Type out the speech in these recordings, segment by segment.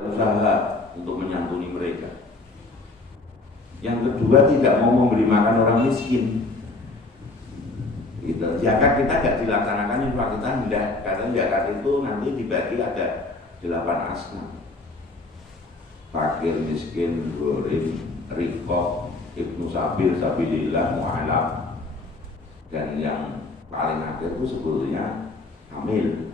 usaha untuk menyantuni mereka. Yang kedua, tidak mau memberi makan orang miskin. Gitu. Zakat kita nggak dilaksanakan, infak kita tidak, karena zakat itu nanti dibagi ada 8 asnaf: fakir, miskin, gharim, riqab, ibnu sabil, sabilillah, mu'alaf, dan yang paling akhir itu sebetulnya hamil.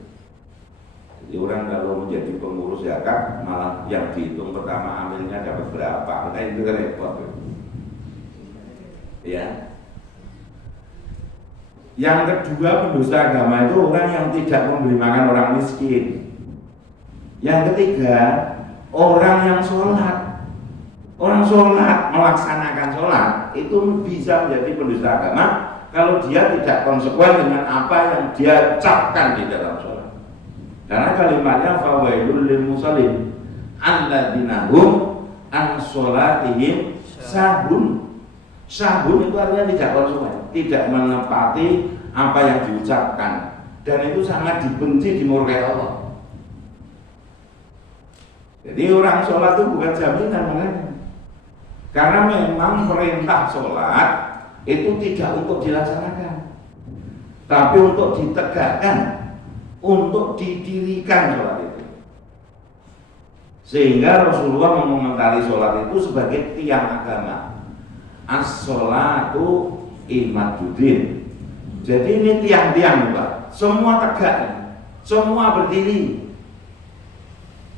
Jadi orang kalau menjadi pengurus zakat malah yang dihitung pertama hamilnya dapat berapa, nah itu repot ya. Yang kedua, pendusta agama itu orang yang tidak memberi makan orang miskin. Yang ketiga, orang yang sholat. Orang sholat, melaksanakan sholat itu bisa menjadi pendusta agama kalau dia tidak konsekuen dengan apa yang dia ucapkan di dalam sholat. Karena kalimatnya fawailul lil musallin alladzina hum an sholatihim sahun. Sahun itu artinya tidak konsekuen, tidak menepati apa yang diucapkan, dan itu sangat dibenci, dimurkai Allah. Jadi orang sholat itu bukan jaminan makanya. Karena memang perintah sholat itu tidak untuk dilaksanakan, tapi untuk ditegakkan, untuk didirikan sholat itu. Sehingga Rasulullah mengomentari sholat itu sebagai tiang agama. As-sholatu imaduddin. Jadi ini tiang-tiang Pak, semua tegak, semua berdiri.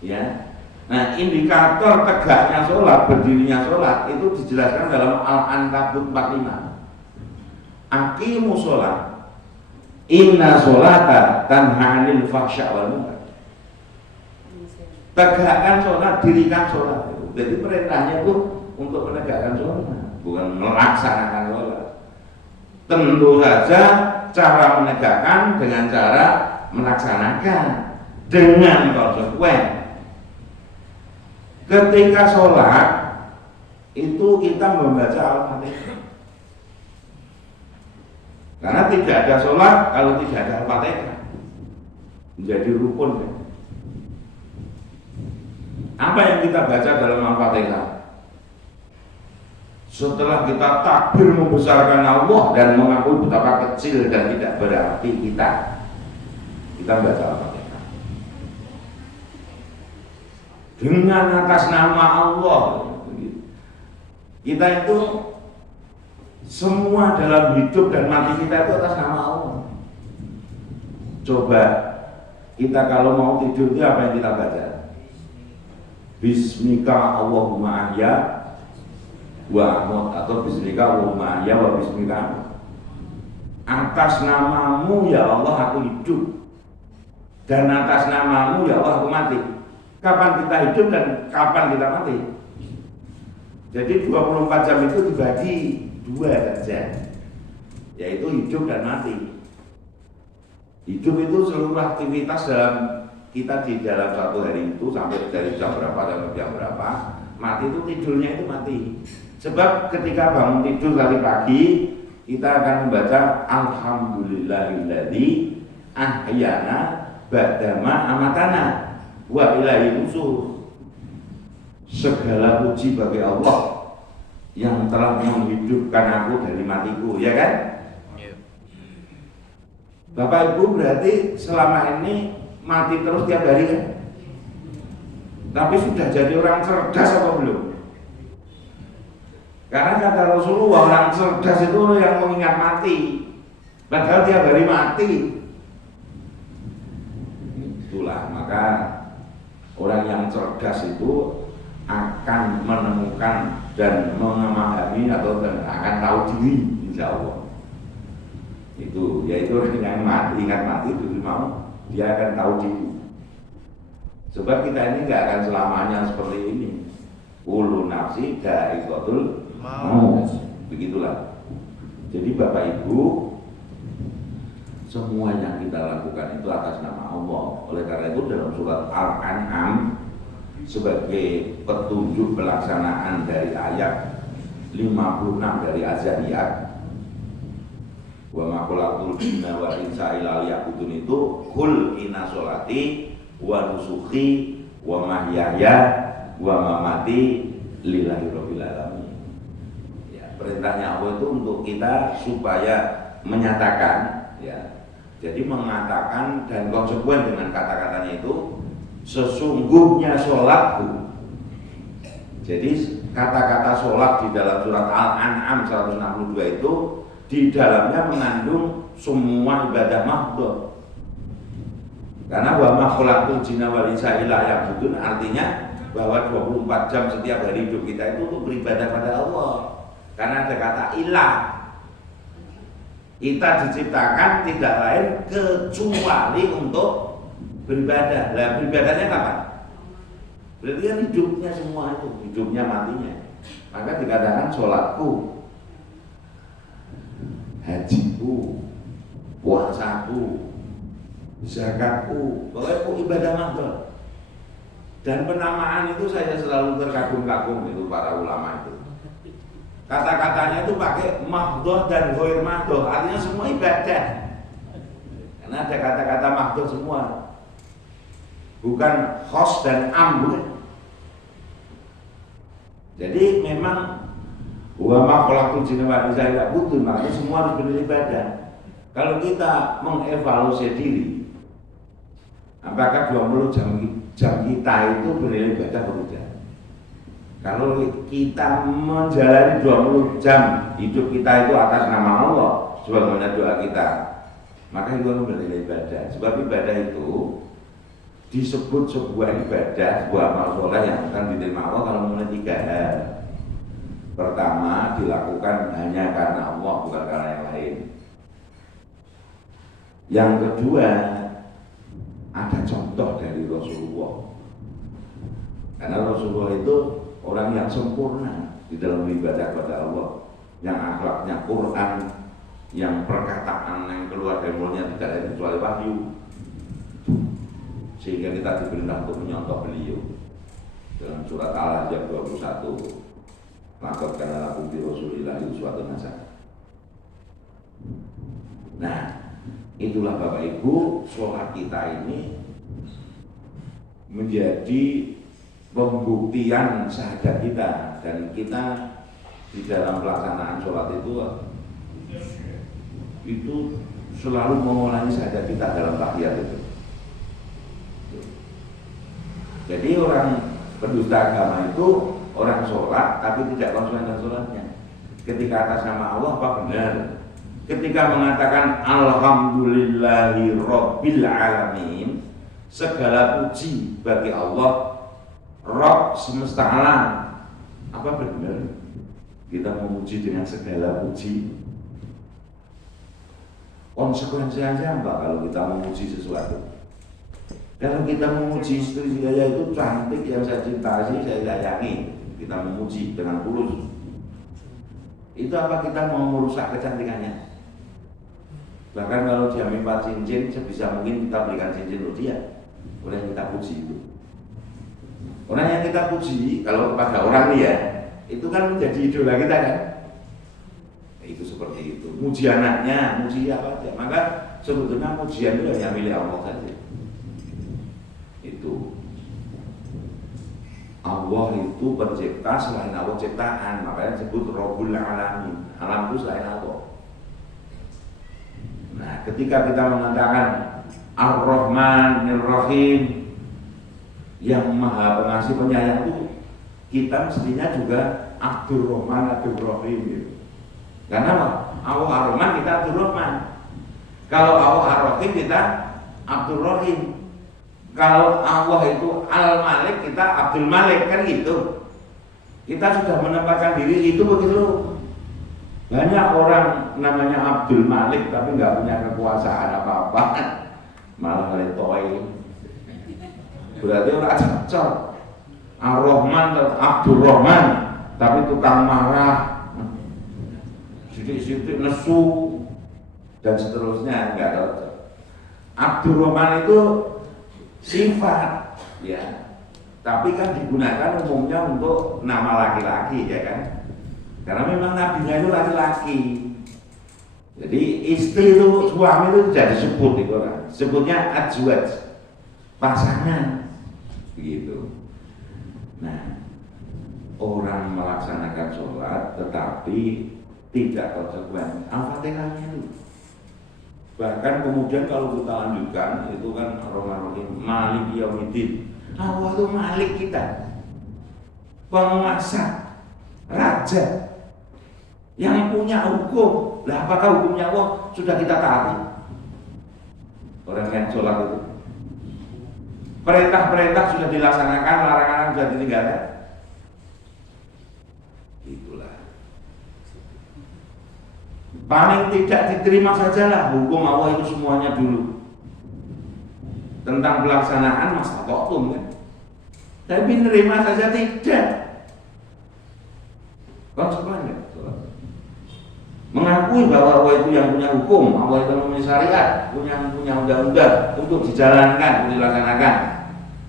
Ya. Nah, indikator tegaknya sholat, berdirinya sholat itu dijelaskan dalam Al-Ankabut 45. Aqimu sholat, inna sholata tanha 'anil fahsya' wal munkar. Tegakkan sholat, dirikan sholat. Jadi perintahnya itu untuk menegakkan sholat, bukan melaksanakan sholat. Tentu saja cara menegakkan dengan cara melaksanakan dengan konsekuen. Ketika sholat itu kita membaca Al-Fatihah. Karena tidak ada sholat kalau tidak ada Al-Fatihah, menjadi rukun. Apa yang kita baca dalam Al-Fatihah? Setelah kita takbir membesarkan Allah dan mengakui betapa kecil dan tidak berarti kita baca Al-Fatihah dengan atas nama Allah. Kita itu semua dalam hidup dan mati kita itu atas nama Allah. Coba kita kalau mau tidur itu apa yang kita baca? Bismika Allahumma ahya wa amut, atau bismika Allahumma ahya wa bismika. Atas namamu ya Allah aku hidup, dan atas namamu ya Allah aku mati. Kapan kita hidup dan kapan kita mati? Jadi 24 jam itu dibagi 2 saja, yaitu hidup dan mati. Hidup itu seluruh aktivitas dalam kita di dalam satu hari itu, sampai dari jam berapa sampai jam berapa. Mati itu tidurnya itu mati. Sebab ketika bangun tidur tadi pagi, kita akan membaca Alhamdulillahilladzi ahyana ba'dama amatana wa ilaihi nusyur. Segala puji bagi Allah yang telah menghidupkan aku dari matiku, ya kan? Bapak Ibu berarti selama ini mati terus tiap hari kan? Tapi sudah jadi orang cerdas apa belum? Karena kata Rasulullah, orang cerdas itu yang mengingat mati, padahal tiap hari mati. Itulah maka orang yang cerdas itu akan menemukan dan memahami atau akan tahu diri, insya Allah. Itu yaitu orang yang mati, ingat mati itu mau, dia akan tahu diri. Sebab kita ini nggak akan selamanya seperti ini. Kullu nafsi dha'iqatul maut. Begitulah. Jadi Bapak Ibu, semua yang kita lakukan itu atas nama Allah. Oleh karena itu dalam surat Al-An'am sebagai petunjuk pelaksanaan dari ayat 56 dari Az-Zariyat, wa maqalatul jinna wal insa illa liya'budun, itu kul inna sholati wa nusuki wa mahyaya wa mamati lillahi rabbil alamin. Ya, perintahnya Allah itu untuk kita supaya menyatakan, ya. Jadi mengatakan dan konsekuen dengan kata-katanya itu, sesungguhnya sholatku. Jadi kata-kata sholat di dalam surat Al-An'am 162 itu di dalamnya mengandung semua ibadah mahdhah. Karena wa ma khalaqtul jinna wal insa illa liya'budun, artinya bahwa 24 jam setiap hari hidup kita itu untuk beribadah pada Allah. Karena ada kata ilah. Kita diciptakan tidak lain kecuali untuk beribadah. Lah beribadahnya kapan? Berarti kan hidupnya semua itu, hidupnya matinya. Maka dikatakan sholatku, hajiku, puasaku, zakatku, pokoknya aku ibadah mahdhah. Dan penamaan itu saya selalu terkagum-kagum itu para ulama itu. Kata-katanya itu pakai mahdhah dan ghair mahdhah, artinya semua ibadah. Karena ada kata-kata mahdhah semua, bukan khos dan am, bukan. Jadi memang wa ma khalaqtul jinna wal insa illa liya'budun, makanya semua harus beribadah. Kalau kita mengevaluasi diri, apakah 20 jam kita itu beribadah atau tidak? Kalau kita menjalani 20 jam hidup kita itu atas nama Allah sebagaimana doa kita, maka itu beribadah. Sebab ibadah itu disebut sebuah ibadah, sebuah amal soleh yang akan diterima Allah kalau mulai 3 hal. Pertama, dilakukan hanya karena Allah, bukan karena yang lain. Yang kedua, ada contoh dari Rasulullah. Karena Rasulullah itu orang yang sempurna di dalam beribadah kepada Allah, yang akhlaknya Quran, yang perkataan yang keluar dari mulutnya tidak ada kecuali wahyu. Sehingga kita diperintah untuk menyontoh beliau dalam surat Al-Ahzab 21. Laqad kana lakum fi Rasulillahi uswatun hasanah. Nah, itulah Bapak Ibu, sholat kita ini menjadi pembuktian syahadat kita, dan kita di dalam pelaksanaan sholat itu selalu mengulangi syahadat kita dalam tahiyat itu. Jadi orang pendusta agama itu orang sholat tapi tidak konsekuen dalam sholatnya. Ketika atas nama Allah apa benar? Ketika mengatakan alhamdulillahi rabbil alamin, segala puji bagi Allah Rabb semesta alam, apa benar kita memuji dengan segala puji? Konsekuensinya apa kalau kita memuji sesuatu? Kalau kita memuji istri saya itu cantik, yang saya cintai, saya sayangi, kita memuji dengan tulus, itu apa kita mau merusak kecantikannya? Bahkan kalau dia minta cincin, sebisa mungkin kita berikan cincin untuk dia. Orang yang kita puji itu, orang yang kita puji kalau kepada orang dia, itu kan menjadi idola kita kan? Itu seperti itu. Muji anaknya, muji apa aja. Maka sebetulnya pujian itu hanya milik Allah saja. Itu Allah itu pencipta, selain Allah ciptaan, makanya disebut Rabbul Alamin. Alam itu selain Allah. Nah, ketika kita mengatakan Ar-Rahman Ar-Rahim, yang Maha Pengasih Penyayang, itu kita mestinya juga Abdur Rahman Abdur Rahim gitu. Karena Allah Ar-Rahman, kita Abdur Rahman. Kalau Allah Ar-Rahim, kita Abdur Rahim. Kalau Allah itu Al-Malik, kita Abdul Malik, kan gitu. Kita sudah menempatkan diri itu begitu. Banyak orang namanya Abdul Malik tapi nggak punya kekuasaan apa-apa, malah letoy. Berarti orang cocok. Ar-Rahman atau Abdul Rahman tapi tukang marah, sidik-sidik nesu dan seterusnya, nggak cocok. Abdul Rahman itu sifat, ya, tapi kan digunakan umumnya untuk nama laki-laki, ya kan? Karena memang nabinya itu laki-laki. Jadi istri itu, suami itu tidak disebut itu kan, sebutnya azwaj, pasangan, begitu. Nah, orang melaksanakan sholat tetapi tidak konsekuen, Al-Fatihahnya itu. Bahkan kemudian kalau kita lanjutkan itu kan Ar-Rahmanir-Rahim, Malik Yaumiddin. Allah itu Malik kita, penguasa, raja, yang punya hukum. Lah apakah hukumnya Allah sudah kita taati? Orang yang sholat itu, perintah-perintah sudah dilaksanakan, larangan sudah ditinggalkan. Itulah. Paling tidak diterima sajalah hukum Allah itu semuanya dulu. Tentang pelaksanaan mastata'tum kan. Tapi menerima saja tidak. Konsekuennya. Mengakui bahwa Allah itu yang punya hukum, Allah itu punya syariat, punya undang-undang untuk dijalankan, dilaksanakan.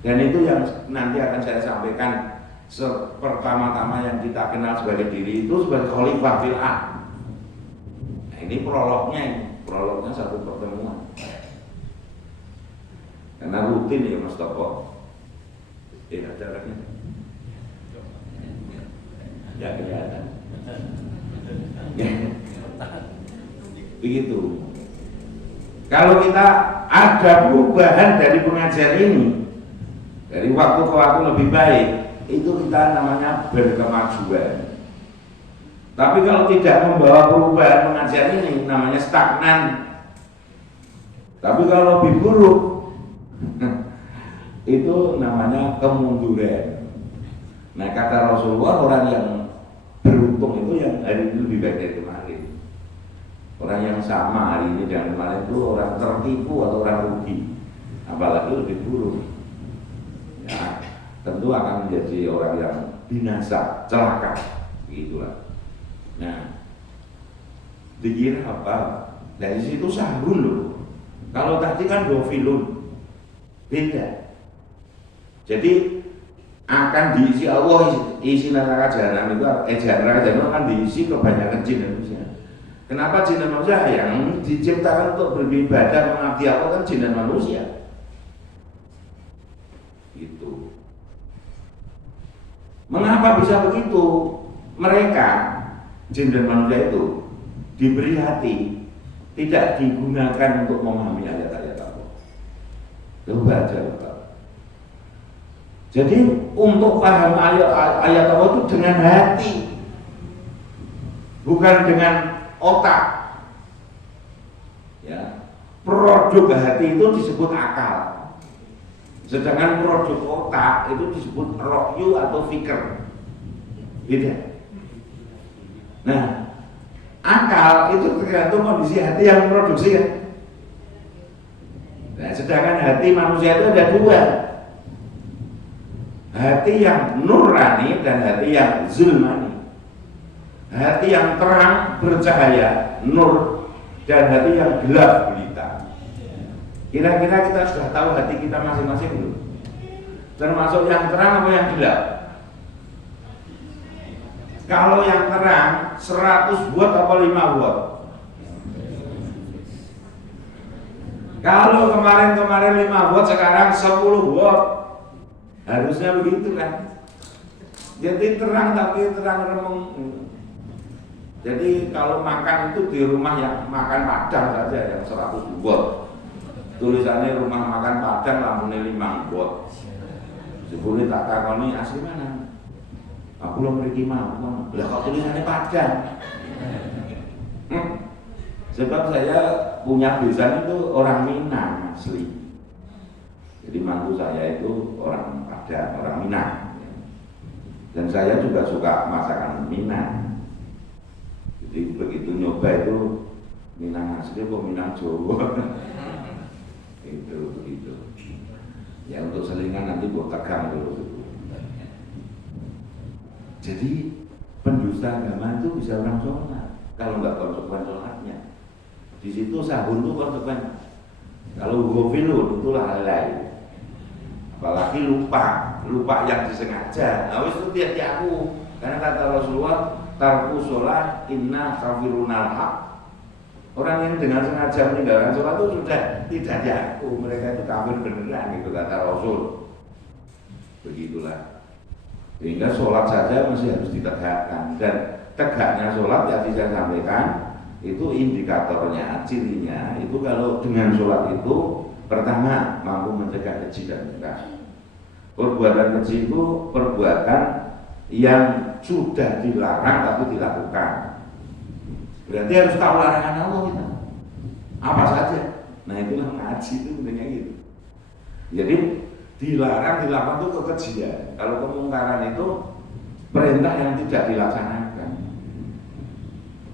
Dan itu yang nanti akan saya sampaikan. Pertama-tama yang kita kenal sebagai diri itu sebagai khalifah fil ardh. Nah, ini prolognya satu pertemuan. Karena rutin ya Mas Toko. Acaranya ya kelihatan. Begitu. Kalau kita ada perubahan dari pengajian ini, dari waktu ke waktu lebih baik, itu kita namanya berkemajuan. Tapi kalau tidak membawa perubahan pengajian ini, namanya stagnan. Tapi kalau lebih buruk, itu namanya kemunduran. Nah, kata Rasulullah, orang yang beruntung itu yang hari ini lebih baik dari kemarin. Orang yang sama hari ini dengan kemarin itu orang tertipu atau orang rugi, apalagi lebih buruk. Ya, tentu akan menjadi orang yang binasa, celaka, begitulah. Nah, dikira apa? Dari situ sahrun loh. Kalau tadi kan gofilun, beda. Jadi akan diisi Allah, isi neraka jahanam itu, neraka jahanam akan diisi kebanyakan jin dan manusia. Kenapa jin dan manusia? Yang diciptakan untuk beribadah mengabdi Allah kan jin dan manusia. Gitu. Mengapa bisa begitu? Mereka jin dan manusia itu diberi hati, tidak digunakan untuk memahami ayat-ayat Allah. Coba aja. Jadi untuk paham ayat Allah itu dengan hati, bukan dengan otak. Ya, produk hati itu disebut akal, sedangkan produk otak itu disebut rohyu atau fikir. Beda. Nah, akal itu tergantung kondisi hati yang memproduksi kan. Nah, sedangkan hati manusia itu ada dua, hati yang nurani dan hati yang zulmani. Hati yang terang bercahaya, nur, dan hati yang gelap gulita. Kira-kira kita sudah tahu hati kita masing-masing belum? Termasuk yang terang atau yang gelap? Kalau yang terang 100 watt atau 5 watt? Kalau kemarin 5 watt, sekarang 10 watt. Harusnya begitu kan? Jadi terang tapi terang remeng. Jadi kalau makan itu di rumah yang makan Padang saja yang 100 watt. Tulisannya rumah makan Padang lampunya 5 watt. Sebelum tak takoni asli mana? Aku belum memiliki mau. Lah kok tulisannya Padang? Sebab saya punya besan itu orang Minang asli. Jadi mantu saya itu orang Padang, orang Minang. Dan saya juga suka masakan Minang. Jadi begitu nyoba itu Minang asli kok Minang Jawa. Itu begitu. Ya untuk selingan nanti buat tegang dulu. Jadi pendusta agama itu bisa orang sholat kalau nggak konsekuen sholatnya. Di situ sahun itu konsekuen. Kalau ghafilun itu lalai. Apalagi lupa yang disengaja. Nah itu tiap aku. Karena kata Rasulullah, tarku sholat inna kafirunal haq. Orang yang dengan sengaja meninggalkan sholat itu sudah tidak diaku, mereka itu kafir beneran, gitu kata Rasul. Begitulah. Sehingga sholat saja masih harus ditegakkan, dan tegaknya sholat yang saya sampaikan itu indikatornya, cirinya itu kalau dengan sholat itu pertama mampu mencegah keji dan mungkar. Perbuatan keji itu perbuatan yang sudah dilarang tapi dilakukan. Berarti harus tahu larangan Allah kita. Apa saja. Nah itulah ngaji itu pentingnya gitu. Jadi dilarang dilakukan itu kekejian. Kalau kemungkaran itu perintah yang tidak dilaksanakan.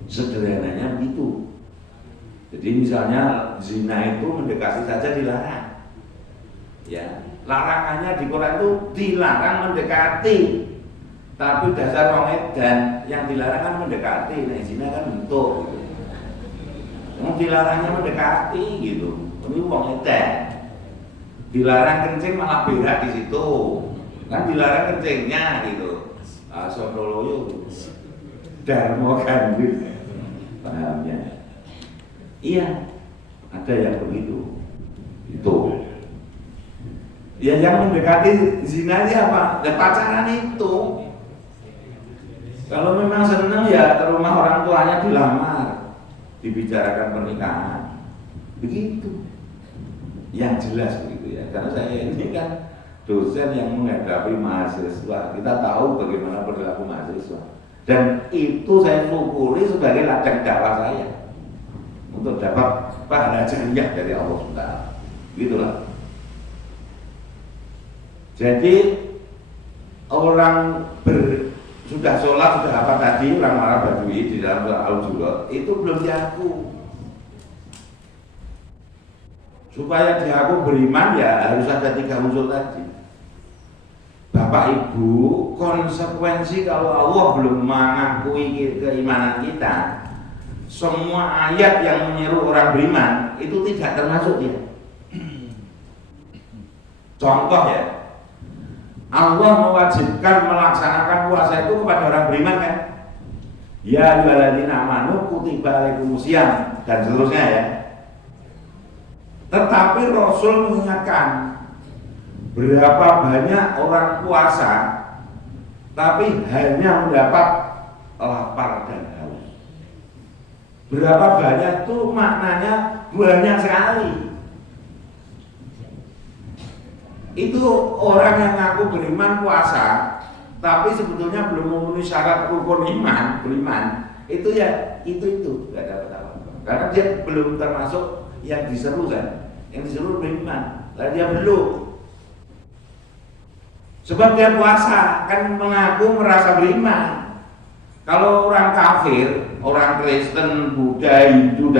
Sederhananya begitu. Jadi misalnya zina itu mendekati saja dilarang. Ya, larangannya di Quran itu dilarang mendekati. Tapi dasar wong edan yang dilarang kan mendekati. Nah zina kan bentuk gitu. Yang dilarangnya mendekati gitu. Ini wong edan. Dilarang kencing malah berak di situ. Kan dilarang kencingnya gitu. Sondoloyo Darmo kan gitu. Pahamnya? Iya, ada yang begitu. Itu. Ya yang mendekati zina ini apa? Ya pacaran itu. Kalau memang senang ya ke rumah orang tuanya dilamar, dibicarakan pernikahan. Begitu. Yang jelas begitu ya. Karena saya ini kan dosen yang menghadapi mahasiswa. Kita tahu bagaimana perilaku mahasiswa. Dan itu saya syukuri sebagai ladang dakwah saya untuk dapat pahala jariah dari Allah SWT. Gitulah. Jadi orang sudah sholat, sudah apa tadi orang Arab Badui di dalam surah Al-Hujurat itu belum diaku. Supaya diaku beriman ya harus ada 3 unsur tadi. Bapak Ibu, konsekuensi kalau Allah belum mengakui keimanan kita, semua ayat yang menyeru orang beriman itu tidak termasuk ya. Contoh ya, Allah mewajibkan melaksanakan puasa itu kepada orang beriman kan? Ya ayyuhalladzina amanu kutiba alaikumusiyam dan seterusnya ya. Tetapi Rasul mengingatkan berapa banyak orang puasa tapi hanya mendapat lapar dan haus. Berapa banyak itu maknanya banyak sekali. Itu orang yang ngaku beriman puasa tapi sebetulnya belum memenuhi syarat rukun iman, beriman. Itu ya itu enggak dapat apa-apa. Karena dia belum termasuk yang diseru kan. Yang diseru beriman. Lalu dia belum. Sebab dia puasa kan mengaku merasa beriman. Kalau orang kafir, orang Kristen, Buddha, Hindu